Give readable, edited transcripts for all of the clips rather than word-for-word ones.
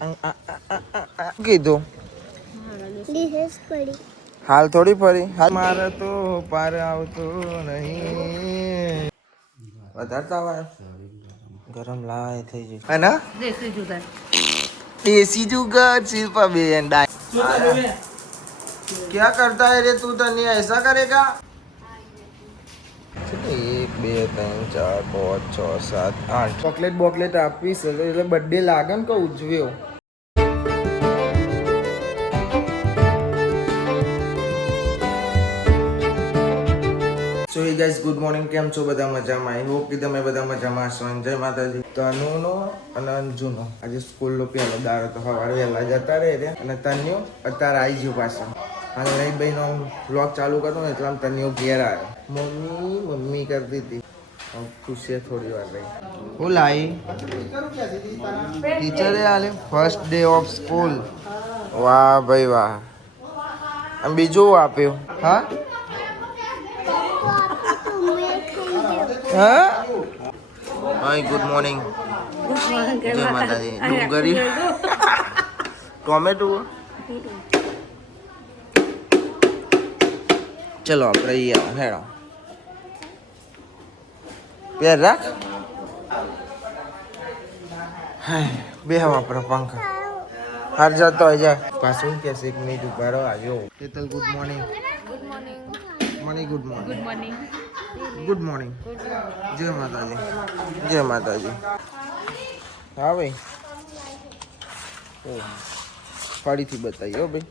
કીધું હાલ થોડી ફરી હાલ મારે તો પાર આવતું નહીં વધારતા આવે ગરમ લાય થઈ જશે હે ના देसी जुगाड़ शिल्पा बेन क्या करता है रे तू तनी ऐसा करेगा 1 2 3 4 5 6 7 8 ચોકલેટ બોકલેટ આપીશ એટલે બર્થડે લાગે ને કે ઉજવ્યો સો હે ગાઈસ ગુડ મોર્નિંગ કેમ છો બધા મજામાં આઈ હોપ કે તમે બધા મજામાં હશો જય માતાજી તનુનો અને અંજુનો આજે સ્કૂલનો પહેલો દાડો તો સવારે વહેલા જતા રહે અને તન્યુ અત્યારે આવી ગયો પાછો અને લઈ ભાઈનો વ્લોગ ચાલુ કરતો ને એટલે આમ તન્યુ ઘેર આવ્યો મમ્મી કરતી હતી ખુશી થોડી વાર રહી હું લાવી ટીચરે આલે ફર્સ્ટ ડે ઓફ સ્કૂલ વાહ ભાઈ વાહ આમ બીજું આપ્યું હા હાય ગુડ મોર્નિંગ જય માતાજી ડુંગળી ટોમેટો ચલો આપણે હેડો પેર રાખ હાય બે હવા આપણે પંખા હાર જતો હોય જાય પાછું કે છે 1 મિનિટ ઉભા રહો આવ્યો કેતલ good morning good morning good morning જય માતાજી હા ભાઈ ફરીથી બતાવીએ ભાઈ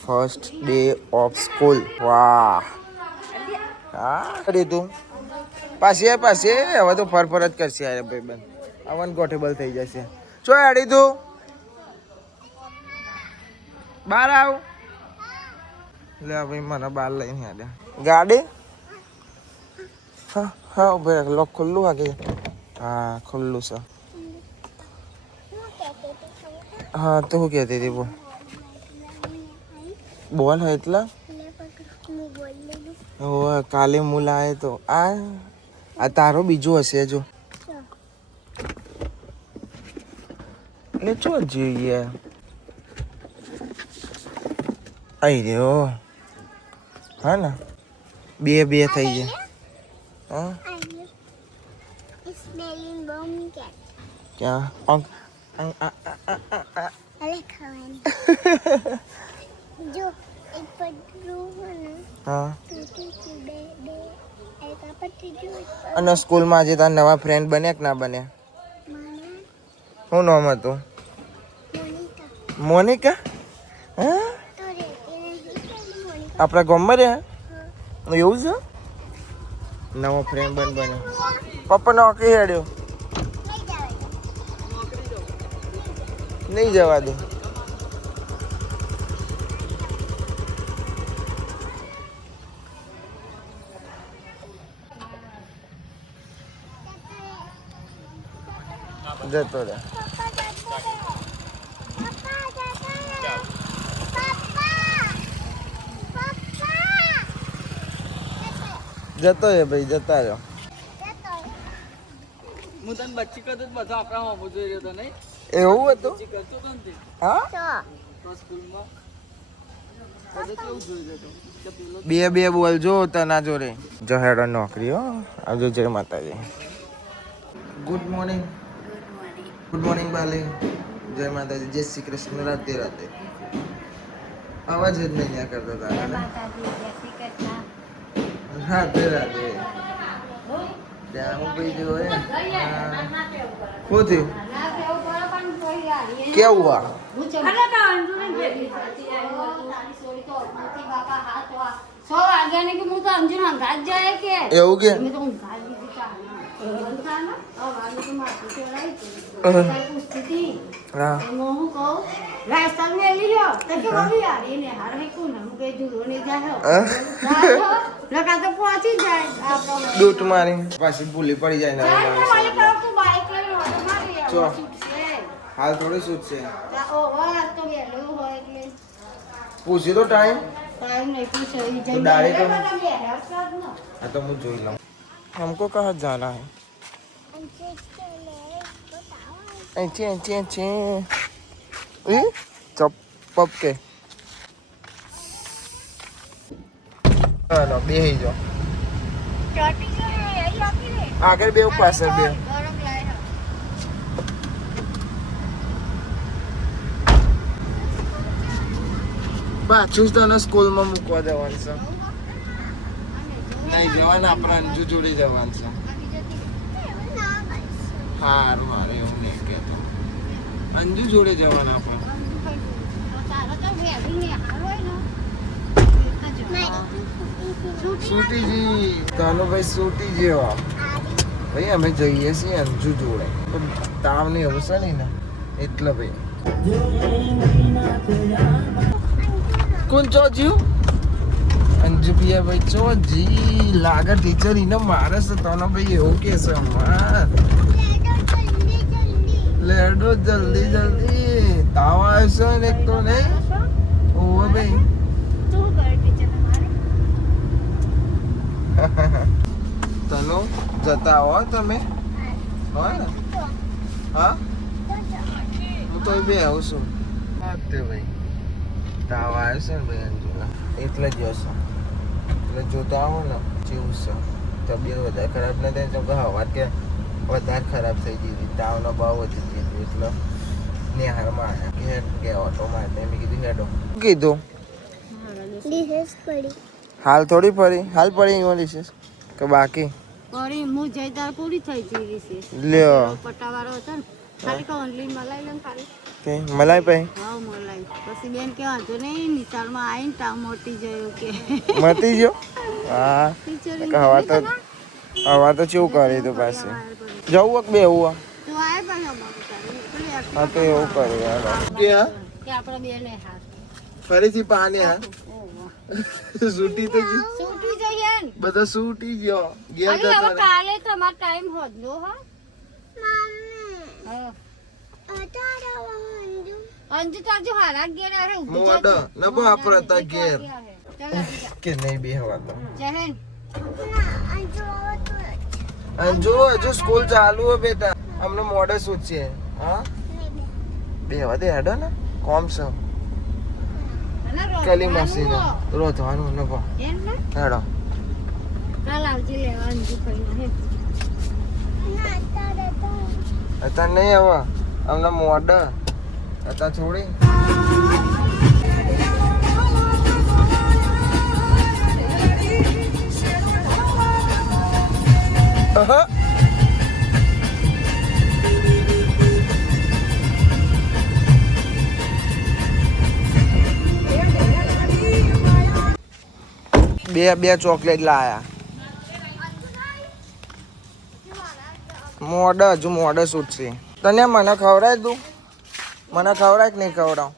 ફર્સ્ટ ડે ઓફ સ્કૂલ વાહ હા કરી તું પાસે હવે તો ફરફર જ કરશે યાર ભાઈ બેન અનકોટેબલ થઈ જશે ચો આડી તું બહાર આવ લે ભાઈ મને બહાર લઈને આડ્યા ગાડી હા ભાઈ લોક ખુલ્લું આગે હા ખુલ્લું છે હા તો શું કહેતી હતી બોલ હે એટલા કાલે મુલા આવે તો આ તારો બીજું હશે જો એટલે ચો જોઈએ આઈ રહ્યો હા ને બે થઈ જાય हाँ स्मेलिंग बम क्या जो एक पटरू है ना हाँ एक पटरी जो અને સ્કૂલમાં આજે તારા નવા ફ્રેન્ડ બન્યા કે ના બન્યા શું નામ હતું મોનિકા હા આપણા ગામમાં રહ્યા એવું છે નવો ફ્રેન્ડ બન્યો પપ્પા નોકરી હેડ્યો નહીં જવા દો જતો રે જતો રે ભાઈ જતા રહ્યો હું તને બચ્ચી કરતો બધો આપણા હોમો જોઈ રહ્યો તો નહીં એવું હતું કરતો તો ને હા તો સ્કૂલમાં બધો કેવું જોઈ રહ્યો તો પેલો બે બોલ જો તના જોડે જો હેડો નોકરી હો આવજો જય માતાજી ગુડ મોર્નિંગ બાલે જય માતાજી જય શ્રી કૃષ્ણ રાધે અવાજ જ નહીં ત્યાં કરતા હતા રાધે ત્યાં હું કઈ જો હે શું થયું કેવું આ એવું કે દૂટ મારી પાછી ભૂલી પડી જાય ને હાલ થોડી સૂટ છે પૂછી તો ટાઈમ तो डायरेक्ट हाँ तो मुझे जोई लूँ हमको कहाँ जाना है अच्छे ચપ કે હાલો બેહી જો આગળ બે પાછળ બે પાછું જ તને સ્કૂલમાં મૂકવા જવાનું છે નહીં જવાના આપણે અંજુ જોડે જવાનું છે હારું મારે એવું નહીં કહેતો અંજુ જોડે જવાના આપણે સૂટીજી તાનો ભાઈ સૂટી જેવા ભાઈ અમે જઈએ છીએ અંજુ જોડે પણ તાવ ને એવું છે નહીં ને એટલે ભાઈ કોણ ચોજ્યું અંજુ પિયા ભાઈ ચોજી લાગે ટીચર એને મારે છે તને ભાઈ એવું કે છે અમાર લેડો જલ્દી જલ્દી તાવ આવ્યો છે ને એક તો નહીં ઓવે ભાઈ તનો જતા આવો તમે હા ને હા હું તો બે આવું છું હા તે ભાઈ તાવ આવ્યો છે ને ભાઈ અંજુલા એટલે જ હશે એટલે જોતા આવો ને જેવું છે તબિયત વધારે ખરાબ ન થાય તો હવા કે વધારે ખરાબ થઈ ગઈ તાવનો ભાવ વધી ગયો એટલે નિહારમાં આવ્યા કે ઓટો માટે મેં કીધું હેડો કીધું હાલ થોડી પડી હાલ પડી ઇંગ્લિશ કે બાકી પડી હું જઈ તાર પૂરી થઈ ગઈ રિસેસ લ્યો પટ્ટાવાળો હતો ને ખાલી તો ઓનલી મલાઈ લઈને ખાલી કે મલાઈ પઈ હા મલાઈ પછી બેન કે વાંધો નહીં નિશાળમાં આવીને તાવ મોટી ગયો કે મતી ગયો હા ટીચર હવા તો ચેવું કરી તો પાસે જવું કે બેવું તો આય પણ અમારું હા તો એવું કરે યાર કે હા કે આપણે બેને હાથ ફરીથી પાણી હા સૂટી તો ગઈ છૂટી જઈએ ને બધા સૂટી ગયો ગયા અરે હવે જતા કાલે તમારો ટાઈમ હોદલો હા અંજુ તો આજે હારા ગયા રે ઊભી મોડો ન વાપરતા ઘેર ચાલ કે નહીં બે હવા તો જહેન અંજુ હજુ સ્કૂલ ચાલુ હે બેટા અમને મોડે શું છે હા બે હવા દે હેડો ને કોમ છે કલી મશીન રોધવાનું ન પા હેડો કાલ આવજે લેવા અંજુ કહીને અત્યારે નહીં હવે અમને મોડે અત્યારે થોડી બે ચોકલેટ લાયા મોડે હજુ મોડે છૂટશે તને મને ખવડાય તું મને ખવડાય કે નહીં ખવડાવ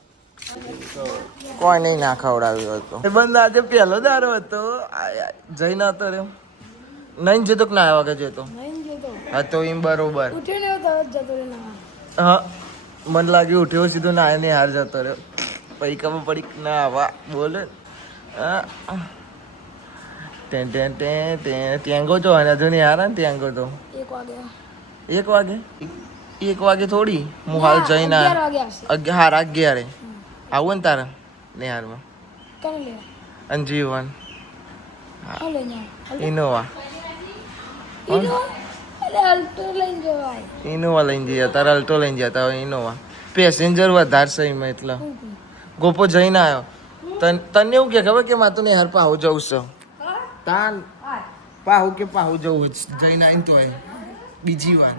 કોઈ નહીં ના ખવડાવ્યું હતો બંધ આજે પહેલો દારો હતો જઈને હતો રે નહીં જતો કે ના આવ્યા કે જતો હા તો એમ બરોબર હા મને લાગ્યું ઉઠ્યો સીધો ના ને હાર જતો રહ્યો પછી ખબર પડી ના આવા બોલે ટેંગો તો હજુ નહીં હારા ને ટેંગો તો 1 વાગે 1 વાગે થોડી હું હાલ જઈને 11:30 આવું ને તારે નિહારમાં અને જીવન ઇનોવા ઇનોવા લઈને જઈએ તારે અલ્ટો લઈને જતા હોય ઇનોવા પેસેન્જર વધારે છે એમાં એટલે ગોપો જઈને આવ્યો તને એવું કે ખબર કે માતું નિહાર પાહુ જવું છે તાન પાહુ કે પાહુ જવું જઈને આવીને તો બીજી વાર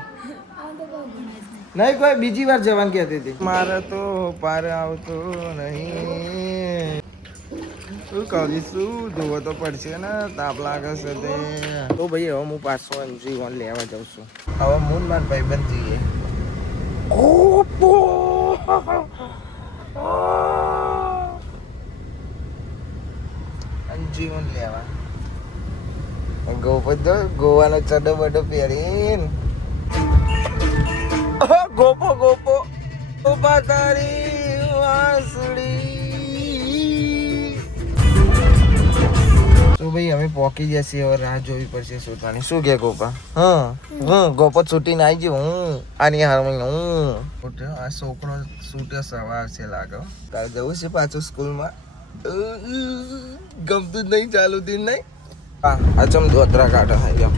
નહીં કોઈ બીજી વાર જવાનું કહેતી હતી મારે તો પાર આવતો નહીં શું કરીશું ધોવો તો પડશે ને તાપ લાગે છે તે તો ભાઈ હવે હું પાછો જીવન લેવા જાઉં છું હવે હું મારા ભાઈબંધ જઈએ જીવન લેવા ગોવાનો ચડો બડો પહેરીને ગોપો ગોપો ગોપા તારી વાસળી તો ભાઈ અમે પોકી જશે હવે રાહ જોવી પડશે શૂટવાની. શું કે ગોપા? ગોપા છૂટીને આવી ગયો. આની હારમાં આ છોકરો છૂટે સવાર છે લાગે. કાલે જવું છે પાછું સ્કૂલમાં. ગમતું જ નહીં, ચાલુ થી નહીં. હા આ ચમ દોતરા કાઢો થઈ ગયો.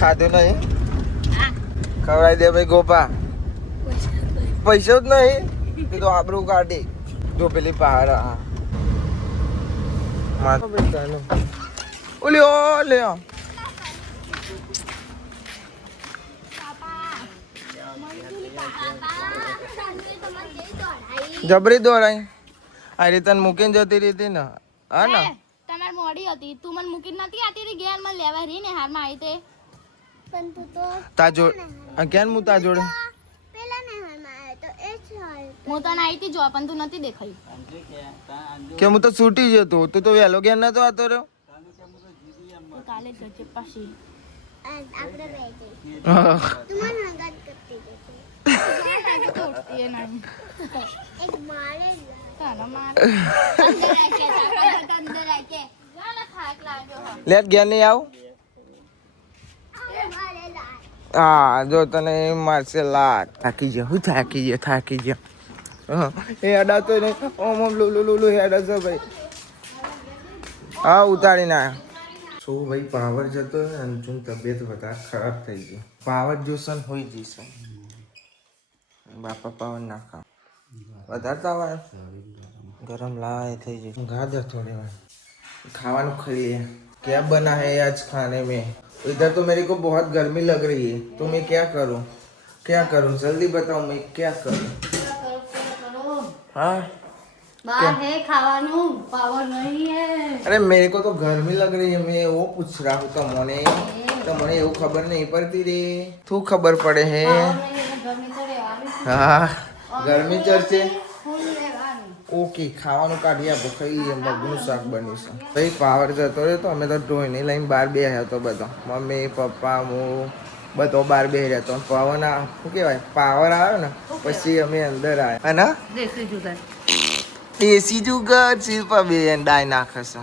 ખાધું નહીં? ખવડાવી દે ભાઈ ગોપા. પૈસા જ નહીં એ તો આબરૂ કાઢી. જો પેલી પહાડ ઓલ્યો લ્યો. જબરી દોડાઈ. આ રીતે મૂકીને જતી રહી હતી ને. હા ને તમાર મોડી હતી, તું મને મૂકીને નથી આતી હતી ઘેર માં લેવા રહી ને હારમાં આવી તે. પણ તું તો તા જોડ ક્યાં હું તા જોડે પેલા ને હારમાં આવ્યો તો એ જ આવ્યો. હું તને આવી હતી જો પણ તું નથી દેખાઈ. કે હું તો છૂટી જતો. તું તો વહેલો ઘેર નતો આતો રહ્યો. તું કાલે જજે પાછી આપણે બે જઈ. તું મને હંગાત કરતી જતી. તોડતી એ નહીં. એક મારે તાનો માર અંદર રાખે અંદર રાખે. ગાલા ખાક લાગ્યો હો. લેટ ઘેર નહીં આવ. હા જો તને મારશે લાટ. થાકી ગયો. હું થાકી ગયો. એ અડા તો નહીં. ઓમ લુલુ હેડા છે ભાઈ. હા ઉતારી ના. શું ભાઈ પાવર જતો અંજુન તબિયત વધારે ખરાબ થઈ ગઈ. પાવર જોશન હોઈ જશે. બાપા પાવર ના ખા. વધારે તાવ ગરમ લાય થઈ ગઈ. ગાદર થોડી વાર खाવાનું खाइए. क्या बना है आज खाने में? इधर तो मेरे को बहुत गर्मी लग रही है तो मैं क्या करूं जल्दी बताओ मैं क्या करूं. हाँ बाहर है खाવાનું पावर नहीं है. अरे मेरे को तो गर्मी लग रही है मैं वो पूछ रहा हूँ तमने એવું ખબર નહીં પડતી રે. તું ખબર પડે હે. હા ગરમી ચડશે. ઓકે ખાવાનું કાઢી આપો ખાઈ લઈએ. મગનું શાક બન્યું છે ભાઈ. પાવર જતો રહ્યો તો અમે તો ઢોઈને લઈને બહાર બેસ્યા હતો બધો. મમ્મી પપ્પા હું બધો બહાર બેસી રહ્યો હતો. પવન શું કહેવાય પાવર આવ્યો ને પછી અમે અંદર આવ્યા. અને દેશી જુગાર શિલ્પા બેન ડાય નાખે છે.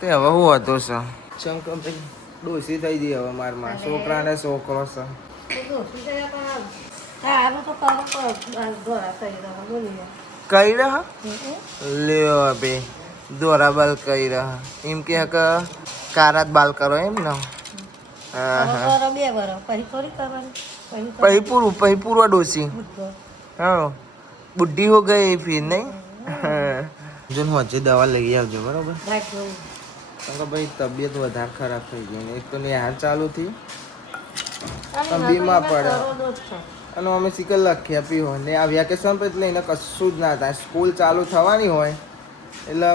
તે હવે હું હતો છે શંકર ભાઈ ડોસી થઈ ગઈ હવે મારમાં. છોકરાને છોકરો છે. કઈ રહ્યા લ્યો બે દોરા બાલ કઈ રહ્યા એમ કે કારાત બાલ કરો એમ ને. પછી પૂરો ડોસી. હા બુઢી હો ગઈ ફિર નહીં. જો હું હજી દવા લઈ આવજો બરોબર. ભાઈ તબિયત વધારે ખરાબ થઈ ગઈ. એક તો નિહાર ચાલુ થી બીમાર પડે અને અમે શીખર લખી આપી હોય ને આ વેકેશન પર એટલે એને કશું જ ના થાય. સ્કૂલ ચાલુ થવાની હોય એટલે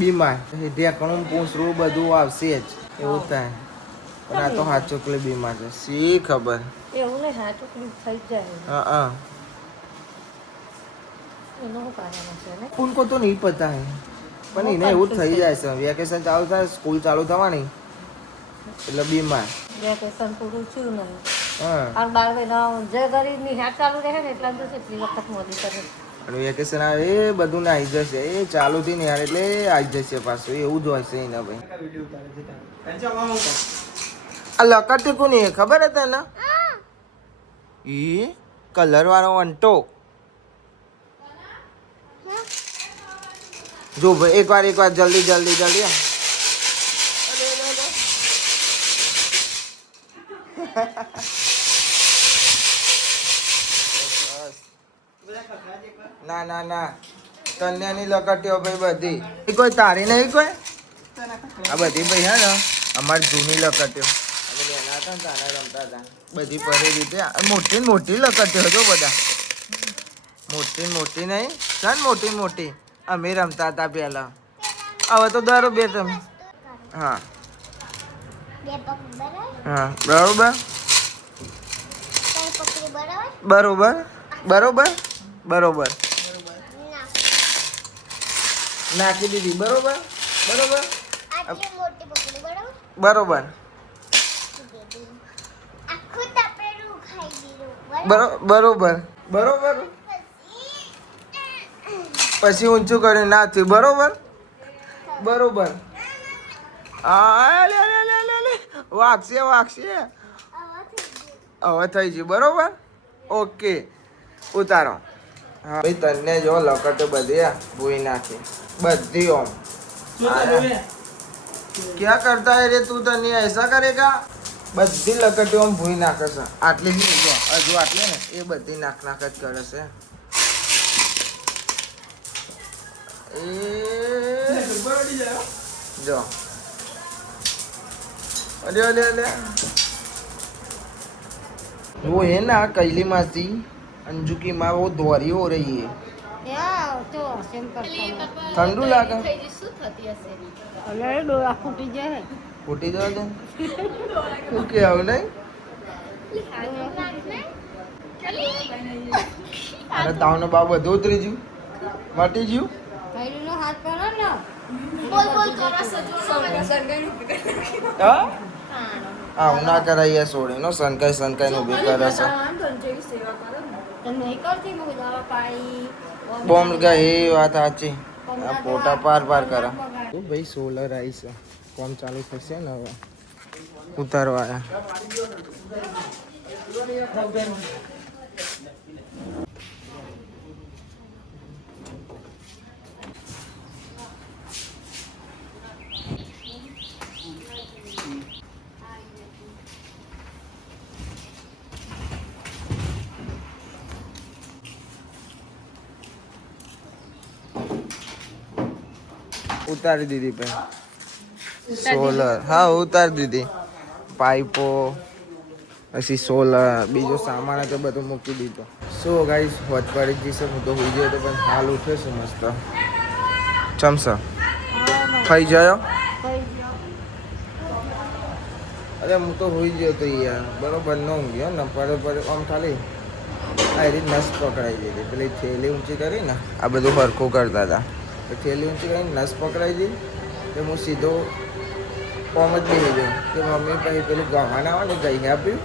બીમાર ઢેકણું પૂંછડું બધું આવશે જ એવું થાય. પણ આ તો હાથ ચોકલી બીમાર છે. શી ખબર. હા उनको तो नहीं पता है પણ એને એવું થઈ જાય છે. વેકેશન ચાલુ થાય સ્કૂલ ચાલુ થવાની એટલે બીમાર. વેકેશન પૂરું થયું નહીં. હા અને 12 મહિના જે ગરીબ ની હાથ ચાલુ રહે ને એટલા દિવસ એટલી વખત મોદી કરે. અને વેકેશન આવે એ બધું ને આવી જશે. એ ચાલુ થી નહીં એટલે આવી જશે પાછું. એવું જ હોય છે એના ભાઈ. આ લકડતી કોની ખબર હતી ને? ઈ કલર વાળો વંટો. જો ભાઈ એક વાર જલ્દી ના કન્યાની લકટીઓ ભાઈ બધી. એ કોઈ તારી નહીં કોઈ આ બધી ભાઈ હે ને અમારી જૂની લકટીઓ. અમે નાના હતા ને તારા રમતા હતા બધી પરી રીતે. મોટી લકટીઓ જો બધા. મોટી નહીં ચાલ મોટી અમે રમતા હતા પહેલા. હવે તો દર બે તમે. હા બરોબર નાખી દીધી. બરોબર પછી ઊંચું કરી ના થયું બરોબર બરોબર હા લે લે લે લે લે વાગશે વાગશે હવે થઈ ગયું બરોબર ઓકે ઉતારો હા ભાઈ તને જો લકટો બધી ભૂઈ નાખી બધી ઓમ क्या करता है रे तू तनी ऐसा करेगा બધી લકટીઓ આમ ભૂઈ નાખે છે આટલી જ નહીં, જો હજુ આટલી ને એ બધી નાખ નાખ જ કરે છે એ જો અરે અરે અરે वो है ना कैली मासी अंजू की माँ वो दोहरी हो रही है ठंडू लागे અરે ડોળા ફૂટી જાય ફૂટી જવા દે શું કે આવું નહીં અને તાવનો બાપ બધું ઉતરી ગયું મટી ગયું પહેલીનો હાથ કરો ને હા આવું ના કરાય સોડી નો સનકાઈ સનકાઈ નું ઉભી કરે છે તો નહીં કરતી હું દવા પાડી બોમ્બ ગઈ એ વાત સાચી આ પોટા પાર પાર કરે તો ભાઈ સોલર આવી છે કામ ચાલુ થશે ને હવે ઉતારવા ઉતારી દીધી ભાઈ સોલર હા ઉતારી દીધી પાઇપો પછી સોલર બીજો સામાન હતો બધું મૂકી દીધો સો ગાઈસ હોત પડી જશે હું તો હોઈ ગયો તો પણ હાલ ઉઠ્યો છું મસ્ત ચમસા ખાઈ જાયો અરે હું તો હોઈ ગયો તો યાર બરોબર ન ઊંઘ્યો ને પર આમ ખાલી આ રીત નસ પકડાઈ દીધી પેલી થેલી ઊંચી કરી ને આ બધું હરખું કરતા હતા થેલી ઊંચી કરીને નસ પકડાઈ દીધી તો હું સીધો કોમ જ બેસી ગયો કે મમ્મી પછી પેલું ગવાના આવે ને ગઈ આપ્યું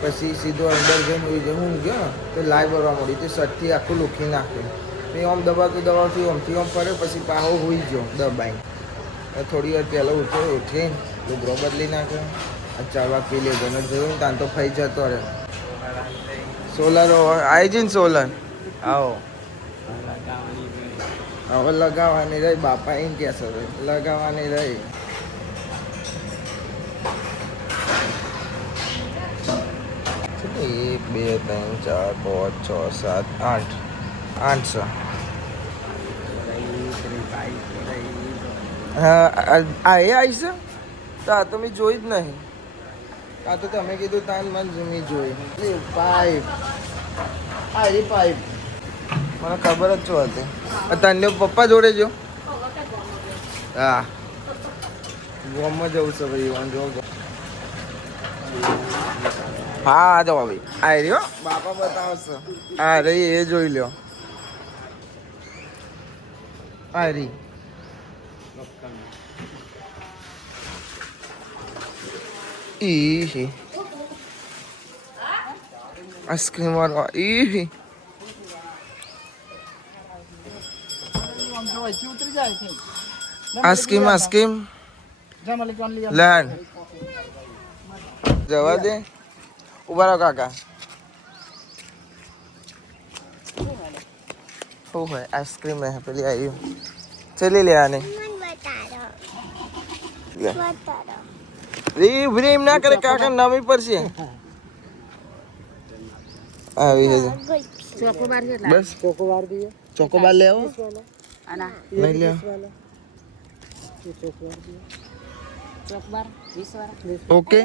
પછી સીધો અંદર જઈને હોઈ ગયો હું ગયો ને તો લાઈ ભરવા મળી તો સટથી આખું લૂખી નાખ્યું મેં આમ દબાવતી આમથી આમ ફરે પછી પાહો હોઈ ગયો દબાઈ થોડી વાર પહેલાં ઉઠીને લુગડો બદલી નાખ્યો આ ચાવા પી લીધો ને જોયું ને તાન તો ફઈ જતો રહે સોલર આવી જઈને સોલર આવો હવે લગાવવાની રહી બાપા એમ કે છે લગાવવાની રહી એક બે ત્રણ ચાર પાંચ છ સાત આઠ આઠ છે હા આ એ આવી છે તો આ તો મેં જોઈ જ નહીં આ તો તમે કીધું તાન મન મેં જોઈ પાઇપ આ એ પાઇપ મને ખબર જ શું હતી તને પપ્પા જોડે જો હા ગોમમાં જવું છે ભાઈ વાન જો હા જાઓ ભાઈ આ રહ્યો બાપા બતાવશે આ રહી એ જોઈ લ્યો આ રહી ઈ આઈસ્ક્રીમ વાળો ઈ આઈસ્ક્રીમ લેન્ડ જવા દે ઉભા રહો કાકા શું હોય આઈસ્ક્રીમ હે પેલી આવી ચલી લે આને રીમ ના કરે કાકા નવી પડશે આવી છે બસ ચોકોબાર લેવો નહીં લે ઓકે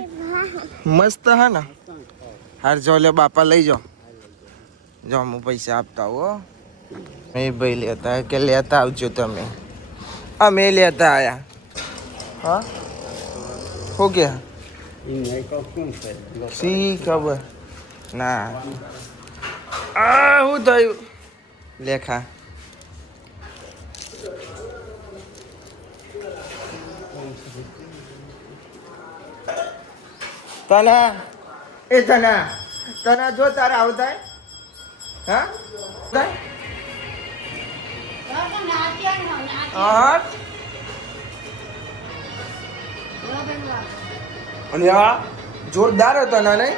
મસ્ત હા ને હાર જો લે બાપા લઈ જાઓ જો હું પૈસા આપતા હો મેં ભાઈ લેતા કે લેતા આવજો તમે અમે લેતા આયા હા હો ગયા સી ખબર ના આ શું થયું લેખા તના એ તના જો તારા આવતા હા આઠ અને આ જોરદાર હતો ના નહીં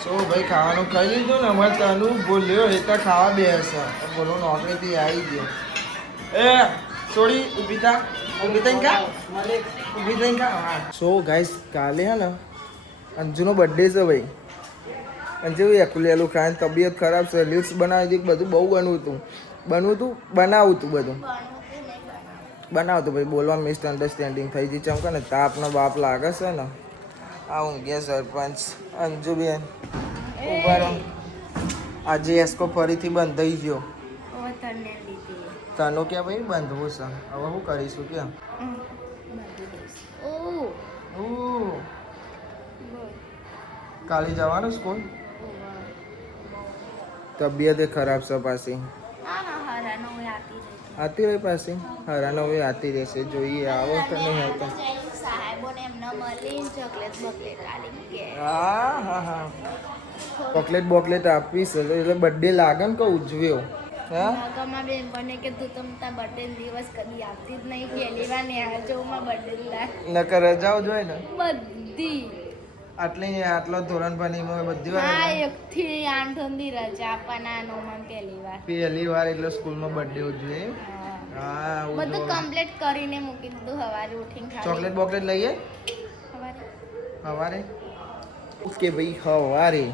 સો ભાઈ ખાવાનું ખાઈ લીધું ને અમારે તનું બોલ્યો એ તો ખાવા બેસે બોલો નોકરીથી આવી ગયો એ સોડી ઊભી થા ઊભી થઈને ખા ઊભી થઈને ખા સો ગાઈસ કાલે હે ને અંજુનો બર્થડે છે ભાઈ અંજુ એકુલેલું ખાઈને તબિયત ખરાબ છે લિસ્ટ બનાવી હતી બધું બહુ બનાવતું બધું બનાવતું ભાઈ બોલવા મિસઅન્ડરસ્ટેન્ડિંગ થઈ ગઈ ચમકે ને તાપનો બાપ લાગે છે ને આ ઊંઘ્યા સરપંચ અંજુબેન ઉભા રહો આજે એસ્કો ફરીથી બંધ થઈ ગયો તનો ક્યાં ભાઈ બાંધવું છે હવે શું કરીશું ક્યાં કાલે જવાનું સ્કૂલ તબિયત ખરાબ છે પાછી આતી રહી પાછી હરાનો હવે આતી રહેશે જોઈએ આવો તો નહીં આવતો હા ચોકલેટ બોકલેટ આપી છે એટલે બર્થડે લાગે ને કે ઉજવ્યો હા બેન બને કે તું તાર બર્થડે દિવસ કદી આવતી જ નહીં પહેલી વાર ને આ જો માં બર્થડે નકર રજાઓ જોઈએ ને બધી આટલો ધોરણ ભણીમાં બધી વાર હા 1 થી 8 સુધી રજા આપવાના નોમાં પહેલી વાર એટલે સ્કૂલમાં બર્થડે ઉજવે હા બધું કમ્પ્લીટ કરીને મૂકી દીધું સવારે ઉઠીને ખાલી ચોકલેટ બોકલેટ લઈએ સવારે સવારે ઓકે ભાઈ સવારે